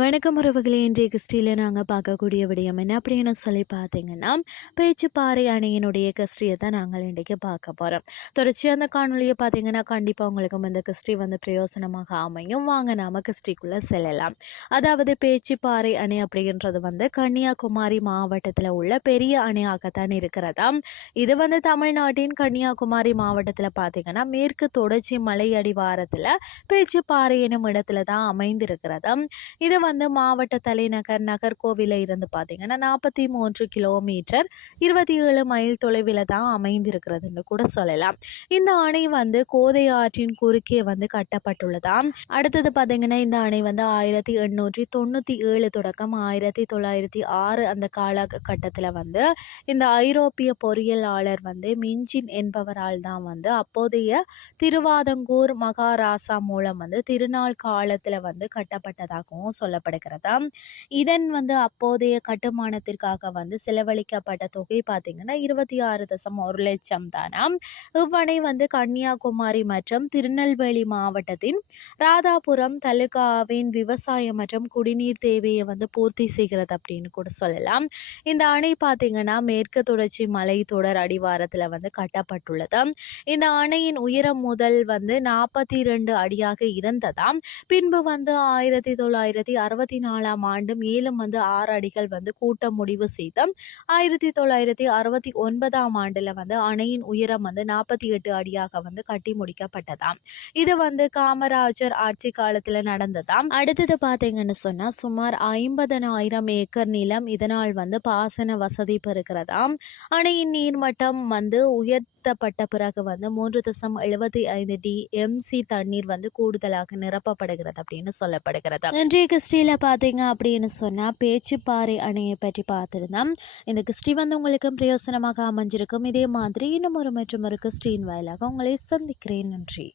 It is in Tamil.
வணக்கம் உறவுகளே. இன்றைய கிறிஸ்டியில் நாங்கள் பார்க்கக்கூடிய விடயம் என்ன அப்படின்னு சொல்லி பார்த்தீங்கன்னா பேச்சுப்பாறை அணையினுடைய கிறிஸ்டியை தான் நாங்கள் இன்றைக்கு பார்க்க போகிறோம் தொடர்ச்சி அந்த காணொலியை பார்த்தீங்கன்னா கண்டிப்பாக உங்களுக்கும் இந்த கிறிஸ்டி வந்து பிரயோசனமாக அமையும். வாங்க நாம் கிறிஸ்டிக்குள்ளே செல்லலாம். அதாவது பேச்சுப்பாறை அணை அப்படின்றது வந்து கன்னியாகுமரி மாவட்டத்தில் உள்ள பெரிய அணையாகத்தான் இருக்கிறதா? இது வந்து தமிழ்நாட்டின் கன்னியாகுமரி மாவட்டத்தில் பார்த்தீங்கன்னா மேற்கு தொடர்ச்சி மலை அடிவாரத்தில் பேச்சுப்பாறை எனும் இடத்துல தான் அமைந்திருக்கிறதா? இது வந்து மாவட்ட தலைநகர் நகர்கோவில இருந்து பார்த்தீங்கன்னா நாற்பத்தி மூன்று கிலோமீட்டர் இருபத்தி ஏழு மைல் தொலைவில் தான் அமைந்திருக்கிறதுன்னு கூட சொல்லலாம். இந்த அணை வந்து கோதை ஆற்றின் குறுக்கே வந்து கட்டப்பட்டுள்ளதாம். அடுத்தது பார்த்தீங்கன்னா இந்த அணை வந்து ஆயிரத்தி எண்ணூற்றி தொண்ணூற்றி ஏழு தொடக்கம் ஆயிரத்தி தொள்ளாயிரத்தி ஆறு அந்த காலகட்டத்தில் வந்து இந்த ஐரோப்பிய பொறியியலாளர் வந்து மிஞ்சின் என்பவரால் தான் வந்து அப்போதைய திருவாதங்கூர் மகாராசா மூலம் வந்து திருநாள் காலத்தில் வந்து கட்டப்பட்டதாகவும் சொல்லப்படுகிறதா? இதன் வந்து அப்போதைய கட்டுமானத்திற்காக வந்து செலவழிக்கப்பட்ட தொகை பார்த்தீங்கன்னா இருபத்தி ஆறு தசம் ஒரு லட்சம் தானாம் இவ்வணை வந்து கன்னியாகுமரி மற்றும் திருநெல்வேலி மாவட்டத்தின் ராதாபுரம் தலுகாவின் விவசாயம் மற்றும் குடிநீர் தேவையை வந்து பூர்த்தி செய்கிறது அப்படின்னு கூட சொல்லலாம். இந்த அணை பார்த்தீங்கன்னா மேற்கு தொடர்ச்சி மலை தொடர் அடிவாரத்தில் வந்து கட்டப்பட்டுள்ளது. இந்த அணையின் உயரம் முதல் வந்து நாற்பத்தி ரெண்டு அடியாக இருந்ததாம். பின்பு வந்து ஆயிரத்தி தொள்ளாயிரத்தி தொள்ளாயிரத்தி அறுபத்தி நாலாம் ஆண்டு மேலும் வந்து ஆறு அடிகள் வந்து கூட்ட முடிவு செய்த ஆயிரத்தி தொள்ளாயிரத்தி அறுபத்தி ஒன்பதாம் ஆண்டில் வந்து அணையின் உயரம் வந்து நாற்பத்தி எட்டு அடியாக வந்து கட்டி முடிக்கப்பட்டதாம். இது வந்து காமராஜர் ஆட்சி காலத்தில் நடந்ததாம். அடுத்தது பார்த்தீங்கன்னு சொன்னால் சுமார் ஐம்பதனாயிரம் ஏக்கர் நிலம் இதனால் வந்து பாசன வசதி பெறுகிறதாம். அணையின் நீர்மட்டம் வந்து உயர்த்தப்பட்ட பிறகு வந்து மூன்று தசம் எழுபத்தி ஐந்து டி எம்சி தண்ணீர் வந்து கூடுதலாக நிரப்பப்படுகிறது அப்படின்னு சொல்லப்படுகிறது. இன்றைக்கு கிறிஸ்டியில் பார்த்தீங்க அப்படின்னு சொன்னால் பேச்சுப்பாறை அணையை பற்றி பார்த்துருந்தோம். இந்த கிறிஸ்டி வந்து உங்களுக்கும் பிரயோசனமாக அமைஞ்சிருக்கும். இதே மாதிரி இன்னும் ஒரு மற்றும் ஒரு கிறிஸ்டின் வாயிலாக உங்களை சந்திக்கிறேன். நன்றி.